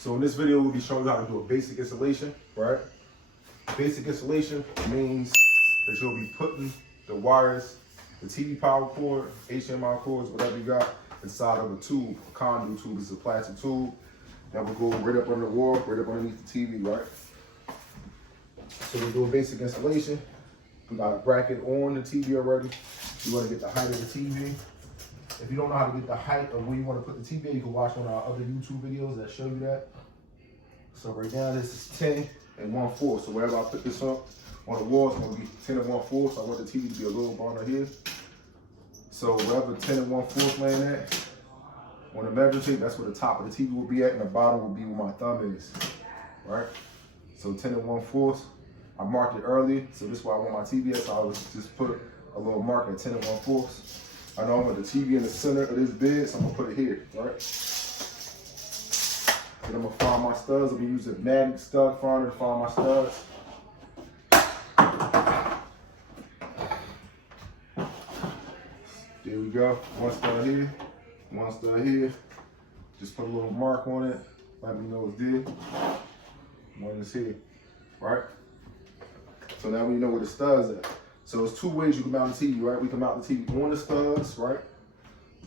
So in this video, we'll be showing you how to do a basic installation, right? Basic installation means that you'll be putting the wires, the TV power cord, HDMI cords, whatever you got, inside of a tube, a conduit tube. It's a plastic tube that will go right up under the wall, right up underneath the TV, right? So we're doing basic installation. We got a bracket on the TV already. You want to get the height of the TV. If you don't know how to get the height of where you want to put the TV, you can watch one of our other YouTube videos that show you that. So right now, this is 10 and 1/4. So wherever I put this up on the wall, it's going to be 10 and 1/4. So I want the TV to be a little bit under here. So wherever 10 and 1/4 laying at, on the measure tape, that's where the top of the TV will be at, and the bottom will be where my thumb is, right? So 10 and 1/4. I marked it earlier, so this is where I want my TV at. So I was just put a little mark at 10 and 1/4. I know I want the TV in the center of this bed, so I'm gonna put it here, right? Then I'm gonna find my studs. I'm gonna use a magnet stud finder to find my studs. There we go. One stud here, one stud here. Just put a little mark on it. Let me know it's there. One is here, right? So now we know where the studs at. So there's two ways you can mount the TV, right? We can mount the TV on the studs, right?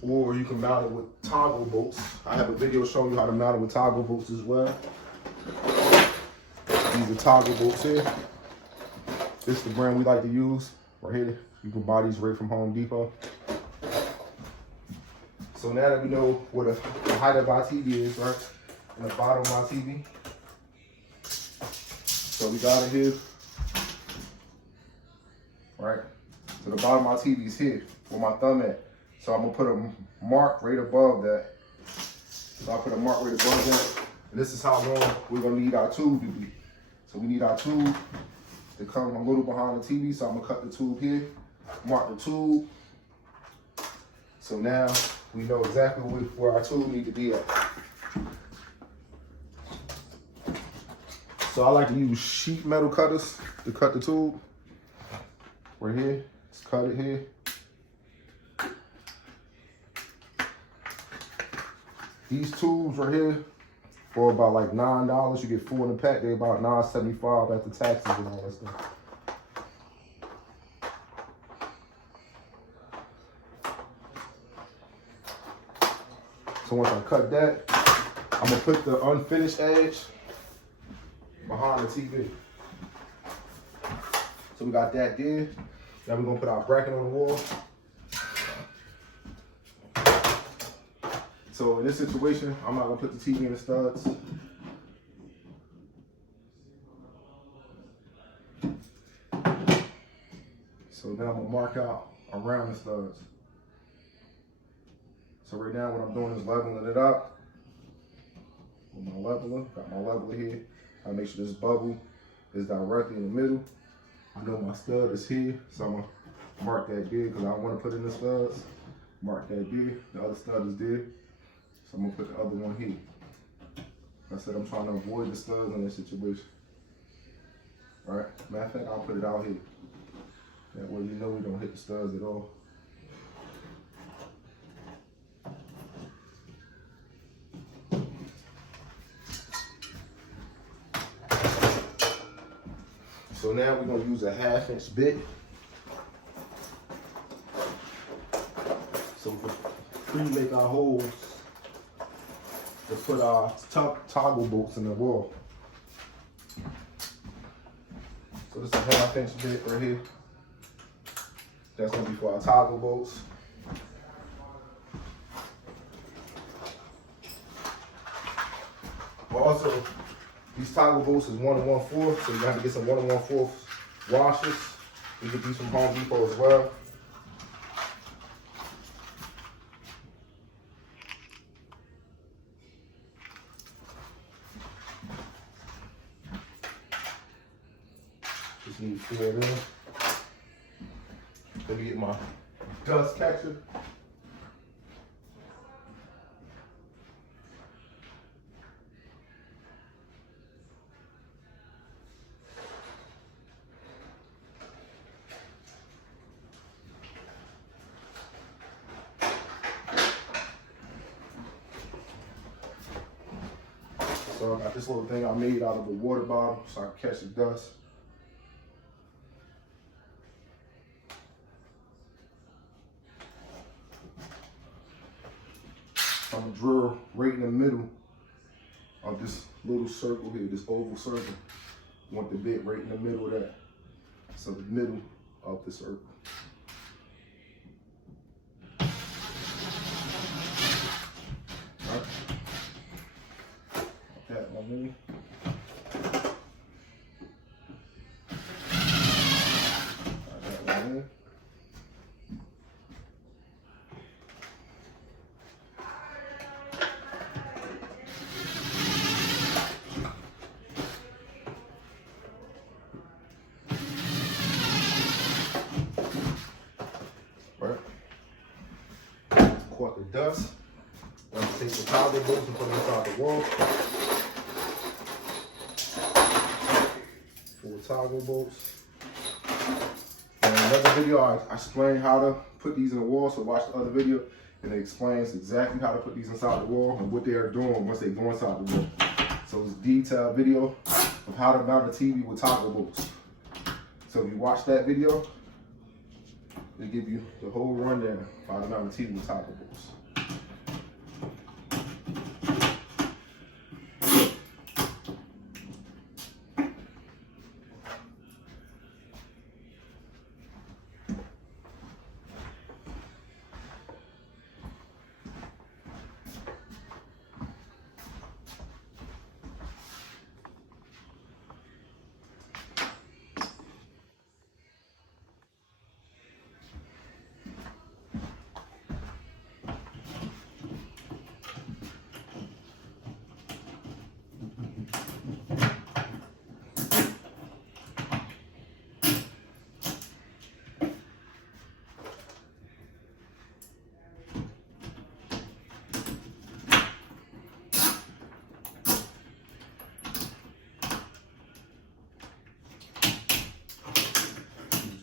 Or you can mount it with toggle bolts. I have a video showing you how to mount it with toggle bolts as well. These are toggle bolts here. This is the brand we like to use right here. You can buy these right from Home Depot. So now that we know where the height of our TV is, right? And the bottom of our TV. So we got it here. Right? So the bottom of my TV is here, where my thumb at. So I'm gonna put a mark right above that. So I put a mark right above that. And this is how long we're gonna need our tube to be. So we need our tube to come a little behind the TV. So I'm gonna cut the tube here, mark the tube. So now we know exactly where our tube need to be at. So I like to use sheet metal cutters to cut the tube. Right here, just cut it here. These tubes right here, for about like $9, you get 4 in the pack. They're about $9.75 after taxes and all that stuff. So once I cut that, I'm gonna put the unfinished edge behind the TV. So we got that there. Now we're gonna put our bracket on the wall. So in this situation, I'm not gonna put the TV in the studs. So now I'm gonna mark out around the studs. So right now what I'm doing is leveling it up with my leveler. Got my leveler here. I make sure this bubble is directly in the middle. I know my stud is here, so I'm gonna mark that there because I want to put in the studs. Mark that there. The other stud is there, so I'm gonna put the other one here. Like I said, I'm trying to avoid the studs in this situation. All right. Matter of fact, I'll put it out here. That way you know we don't hit the studs at all. So now we're gonna use a 1/2" bit. So we can pre-make our holes to put our toggle bolts in the wall. So this is a 1/2" bit right here. That's gonna be for our toggle bolts. Also, these toggle bolts is 1 1/4, so you have to get some 1 1/4 washers. You get these from Home Depot as well. Just need to fill it in. Let me get my dust catcher. So I got this little thing I made out of a water bottle so I can catch the dust. I'm gonna drill right in the middle of this little circle here, this oval circle. I want the bit right in the middle of that. So the middle of the circle. Alright. That one in. That one in. Caught the dust. I'm gonna take the toggle bolts and put them inside the wall. 4 toggle bolts. And in another video, I explain how to put these in the wall. So watch the other video, and it explains exactly how to put these inside the wall and what they are doing once they go inside the wall. So it's a detailed video of how to mount a TV with toggle bolts. So if you watch that video, it'll give you the whole rundown of how to mount a TV with toggle bolts.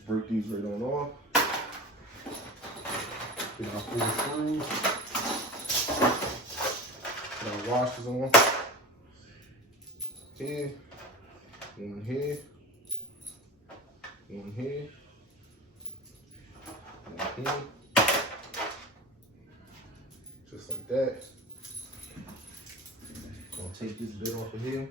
Break these right on off. Get our 4 screws. Put our washers on. Here, one here, one here, one here. Just like that. Gonna take this bit off of here.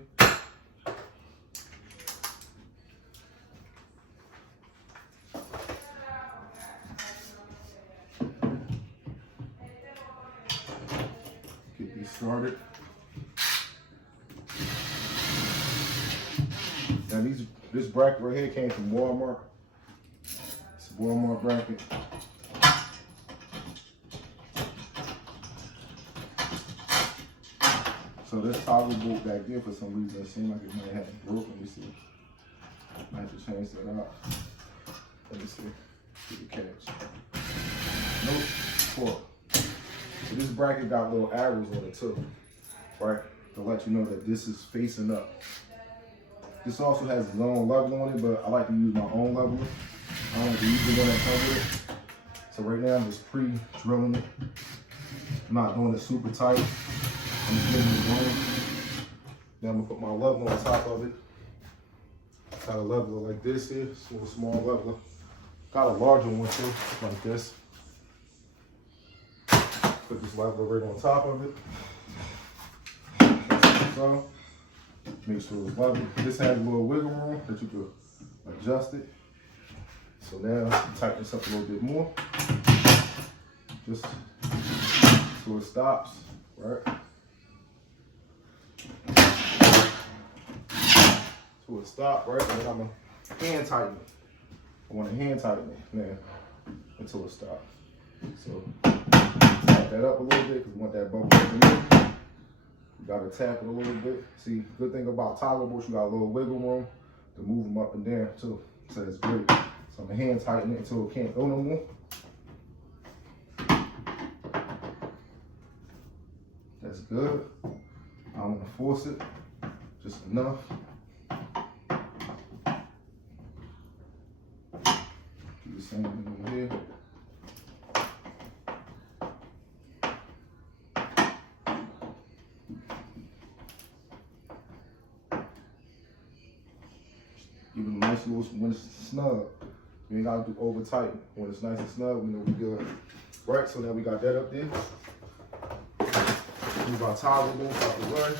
Started. Now this bracket right here came from Walmart. It's a Walmart bracket. So this toggle bolt back there, for some reason, it seemed like it might have broken. Let me see. I have to change that out. Let me see. Get the catch. Nope. 4. So this bracket got little arrows on it too, right? To let you know that this is facing up. This also has its own level on it, but I like to use my own leveler. I don't like to use the one that comes with it. So right now I'm just pre-drilling it. I'm not doing it super tight. I'm just getting it going. Then I'm gonna put my leveler on top of it. Got a leveler like this here, it's a little small leveler. Got a larger one too, like this. Put this leveler right on top of it. So, make sure it's level. This has a little wiggle room that you can adjust it. So now, tighten this up a little bit more. Just so it stops, right? So it stops, right? And then I'm gonna hand tighten it. I want to hand tighten it now until it stops. So, tap that up a little bit because we want that bubble in there. You gotta tap it a little bit. See, good thing about toggle bolts, you got a little wiggle room to move them up and down too. So it's great. So I'm gonna hand tighten it until it can't go no more. That's good. I don't want to force it, just enough. Do the same thing over here. Even nice little when it's snug. You ain't gotta do over tight. When it's nice and snug, we know we good. Right, so now we got that up there. Move our toggle bolts out the way.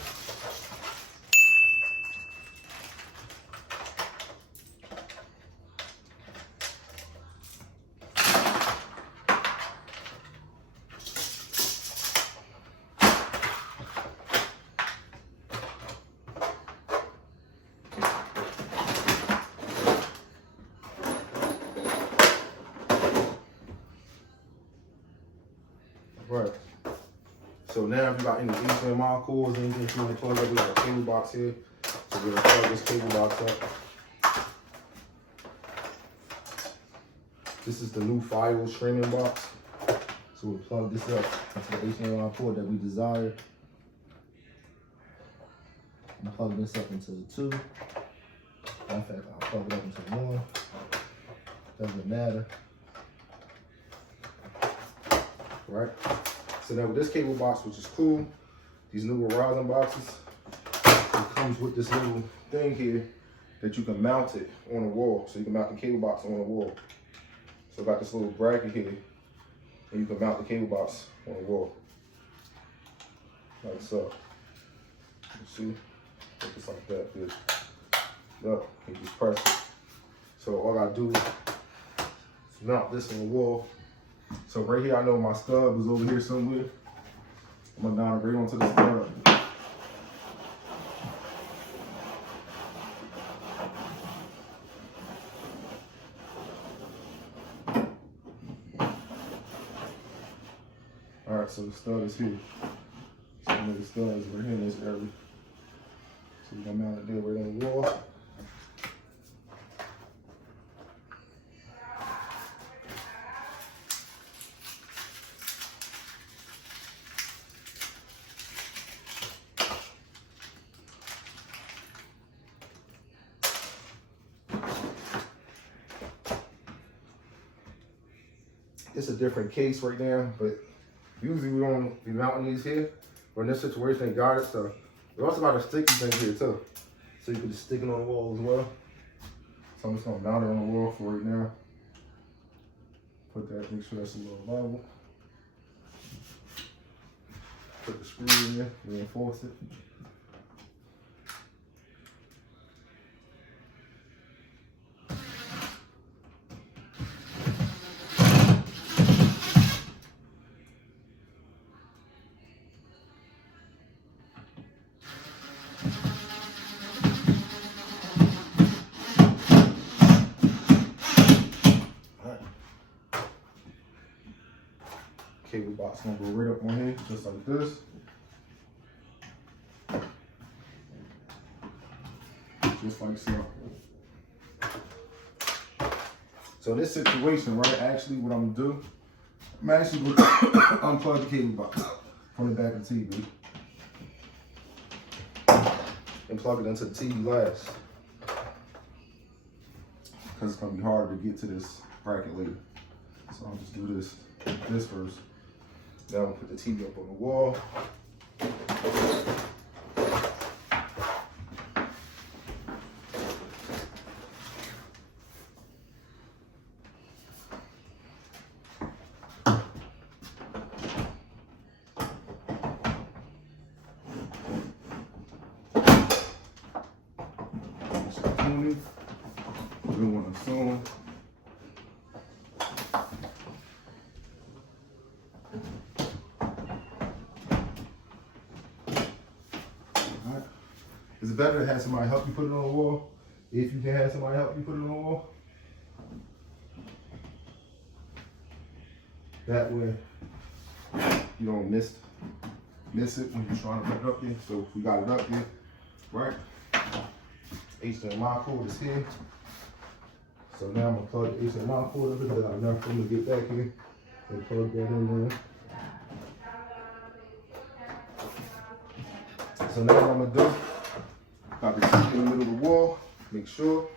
Right. So now if you got any HDMI cords, anything you want to plug up, we got a cable box here. So we're gonna plug this cable box up. This is the new Fire streaming box. So we'll plug this up into the HDMI port that we desire. And plug this up into the 2. In fact, I'll plug it up into the 1. Doesn't matter. Right? So now with this cable box, which is cool, these new Horizon boxes, it comes with this little thing here that you can mount it on the wall. So you can mount the cable box on the wall. So I got this little bracket here, and you can mount the cable box on the wall. Like so. You see? Just like that. Good. Look, you just press it. So all I gotta do is mount this on the wall. So right here, I know my stub is over here somewhere. I'm gonna down it right onto the stub. All right, so the stub is here. So I know the stub is right here in this area. So we're gonna mount it there right on the wall. It's a different case right now, but usually we don't be mounting these here. But in this situation, they got it. So we also got a sticky thing here too. So you can just stick it on the wall as well. So I'm just gonna mount it on the wall for right now. Put that, make sure that's a little level. Put the screw in there, reinforce it. Cable box gonna go right up on here, just like this. Just like so. So in this situation, right, actually what I'm gonna do, I'm actually gonna unplug the cable box from the back of the TV and plug it into the TV glass. Because it's gonna be hard to get to this bracket later. So I'll just do this first. Now I'll put the TV up on the wall. We want to assume. It's better to have somebody help you put it on the wall. If you can have somebody help you put it on the wall. That way you don't miss it when you're trying to put it up here. So we got it up here, right? HDMI cord is here. So now I'm gonna plug the HDMI cord up because I got enough room to get back here and plug that in there. So now what I'm gonna do, got the TV in the middle of the wall, make sure,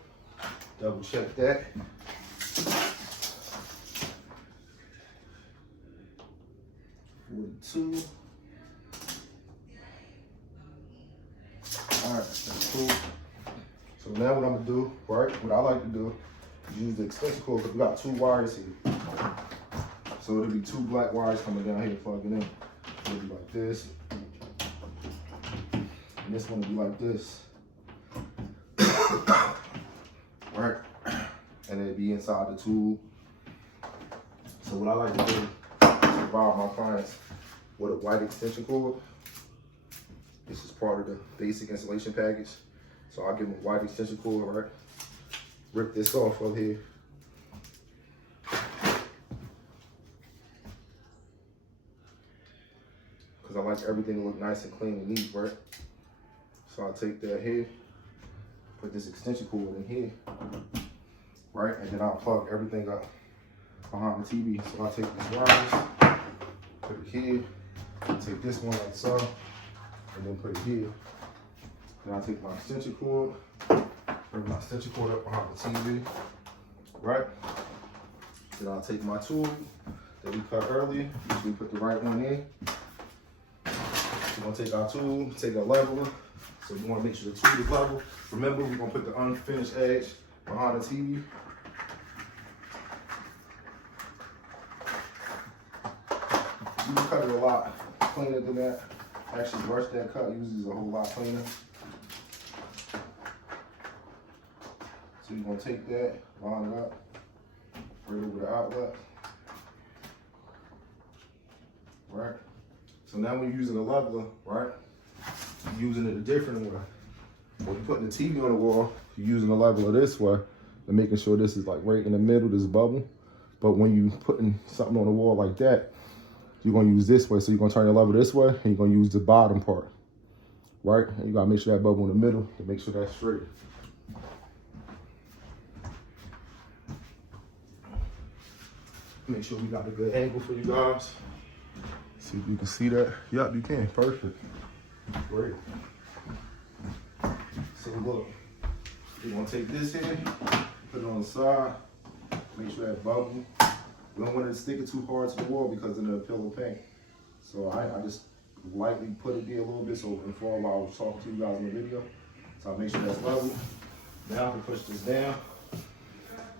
double check that. Two. All right, that's cool. So now what I'm gonna do, right? What I like to do is use the extension cord because we got 2 wires here. So it'll be 2 black wires coming down here plugging in. It'll be like this. And this one will be like this. Right? And it'll be inside the tube. So what I like to do is provide my clients with a white extension cord. This is part of the basic installation package. So I'll give them a white extension cord, right? Rip this off of here. Because I like everything to look nice and clean and neat, right? So I'll take that here, put this extension cord in here, right? And then I'll plug everything up behind the TV. So I'll take these wires, put it here, take this one like so, and then put it here. Then I'll take my extension cord, bring my extension cord up behind the TV, right? Then I'll take my tool that we cut earlier, we put the right one in. We're gonna take our tool, take our leveler. So we wanna make sure the tool is level. Remember, we're gonna put the unfinished edge behind the TV. You can cut it a lot cleaner than that. Actually, brush that cut usually is a whole lot cleaner. So you're gonna take that, line it up, right over the outlet. Right? So now when you're using a leveler, right? You're using it a different way. When you're putting the TV on the wall, you're using the leveler this way and making sure this is like right in the middle, this bubble. But when you're putting something on the wall like that, you're gonna use this way. So you're gonna turn the lever this way and you're gonna use the bottom part, right? And you gotta make sure that bubble in the middle to make sure that's straight. Make sure we got a good angle for you guys. See if you can see that. Yep, you can. Perfect. Great. So look, we're gonna take this here, put it on the side, make sure that bubble. We don't want it to stick it too hard to the wall because of the pillow paint. So I just lightly put it there a little bit so it wouldn't fall while I was talking to you guys in the video. So I'll make sure that's level. Now I can push this down.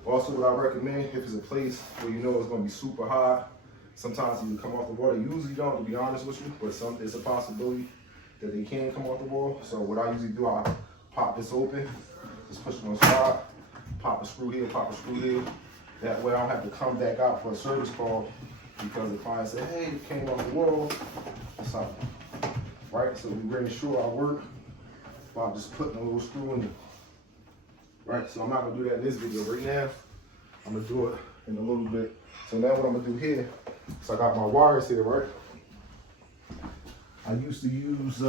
Also, what I recommend, if it's a place where you know it's gonna be super hot, sometimes you can come off the wall. They usually don't, to be honest with you, but it's a possibility that they can come off the wall. So what I usually do, I pop this open, just push it on the side, pop a screw here, pop a screw here. That way I don't have to come back out for a service call because the client said, hey, it came off the wall or something, right? So we reassure our work by just putting a little screw in it, right? So I'm not gonna do that in this video right now. I'm gonna do it in a little bit. So now what I'm gonna do here, so I got my wires here, right? I used to use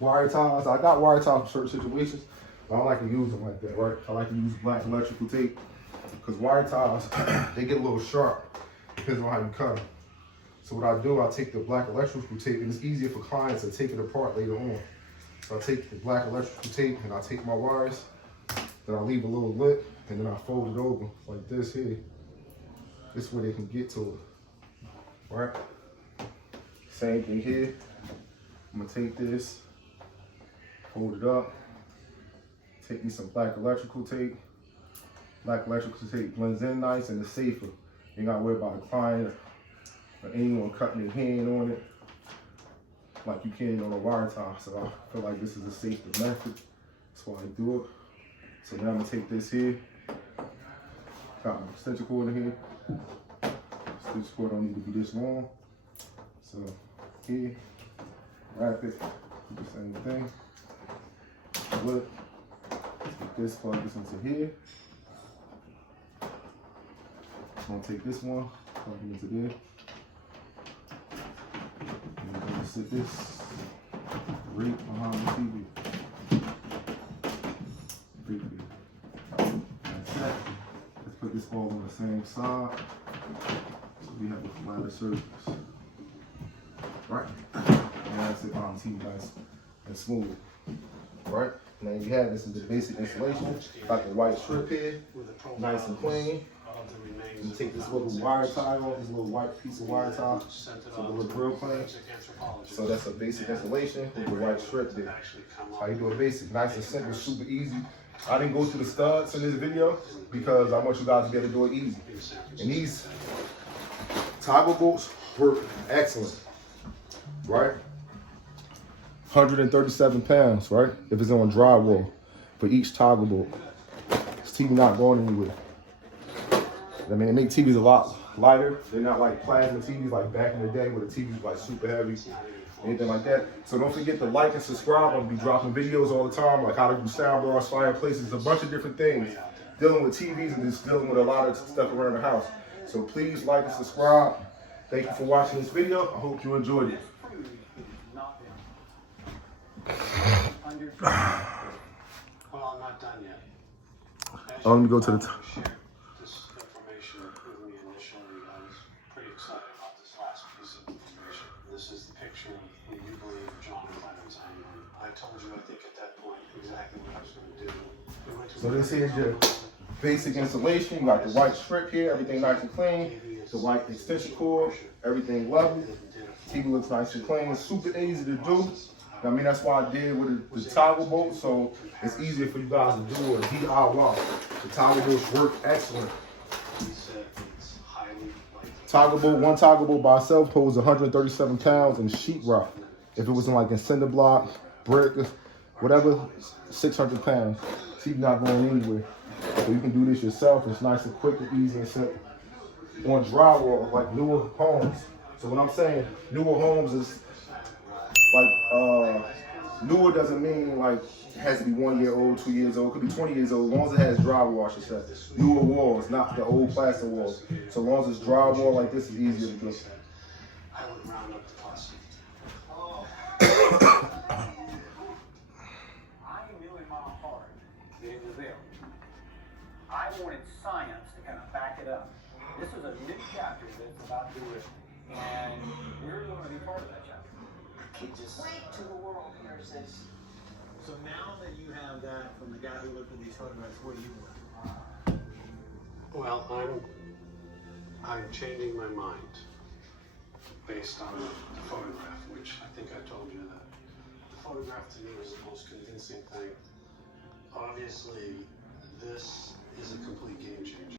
wire ties. I got wire ties for certain situations, but I don't like to use them like that, right? I like to use black electrical tape because wire ties, they get a little sharp depending on how you cut them. So what I do, I take the black electrical tape, and it's easier for clients to take it apart later on. So I take the black electrical tape and I take my wires, then I leave a little lip, and then I fold it over like this here. This way they can get to it, right? Same thing here. I'm gonna take this, fold it up, take me some black electrical tape. Black electrical tape blends in nice and it's safer. You ain't gotta worry about a client or anyone cutting their hand on it like you can on a wire tie. So I feel like this is a safer method. That's why I do it. So now I'm gonna take this here. Got my extension cord in here. Extension cord don't need to be this long. So here, wrap it, do the same thing. Flip, take this, plug this into here. I'm gonna take this one, plug it into there. And I'm gonna sit this right behind the TV. That's that. Let's put this all on the same side so we have a flatter surface. Right? And that's it on TV nice and smooth. Right? Now you have this is the basic installation. Got the white strip here, nice and clean. You take this little wire tie off, this little white piece of wire tie, so it look real clean. So that's a basic installation with the white strip there. How you do a basic, nice and simple, super easy. I didn't go through the studs in this video because I want you guys to be able to do it easy. And these toggle bolts work excellent, right? 137 pounds, right? If it's on drywall for each toggle bolt. This TV not going anywhere. I mean, they make TVs a lot lighter. They're not like plasma TVs like back in the day where the TV was like super heavy, anything like that. So don't forget to like and subscribe. I'll be dropping videos all the time, like how to do sound bars, fireplaces, a bunch of different things. Dealing with TVs and just dealing with a lot of stuff around the house. So please like and subscribe. Thank you for watching this video. I hope you enjoyed it. Well, I'm not done yet. Oh, let me go to the top. This information with me initially, I was pretty excited about this last piece of information. This is the picture that you believe John and Clemens hanging on. I told you, I think at that point, exactly what I was going to do. So this here's your basic installation. You got the white strip here, everything nice and clean. The white extension cord, everything level. TV looks nice and clean. It's super easy to do. I mean, that's why I did with the toggle bolt, so it's easier for you guys to do a DIY. The toggle bolts work excellent. Toggle bolt, one toggle bolt by itself holds 137 pounds in sheetrock. If it was in like in cinder block, brick, whatever, 600 pounds. TV not going anywhere. So you can do this yourself. It's nice and quick and easy and simple. On drywall, like newer homes. So what I'm saying, newer homes is like, newer doesn't mean like it has to be 1 year old, 2 years old. It could be 20 years old, as long as it has drywall, I should say. Newer walls, not the old plaster walls. So as long as it's drywall like this, it's easier to do. I would round up the cost. I knew in my heart that it was there. I wanted science to kind of back it up. This is a new chapter that's about to be written, and we're going to be part of that chapter. Just to the world here says. So now that you have that from the guy who looked at these photographs, what do you want? Well, I'm changing my mind based on the photograph, which I think I told you that the photograph to me was the most convincing thing. Obviously, this is a complete game changer.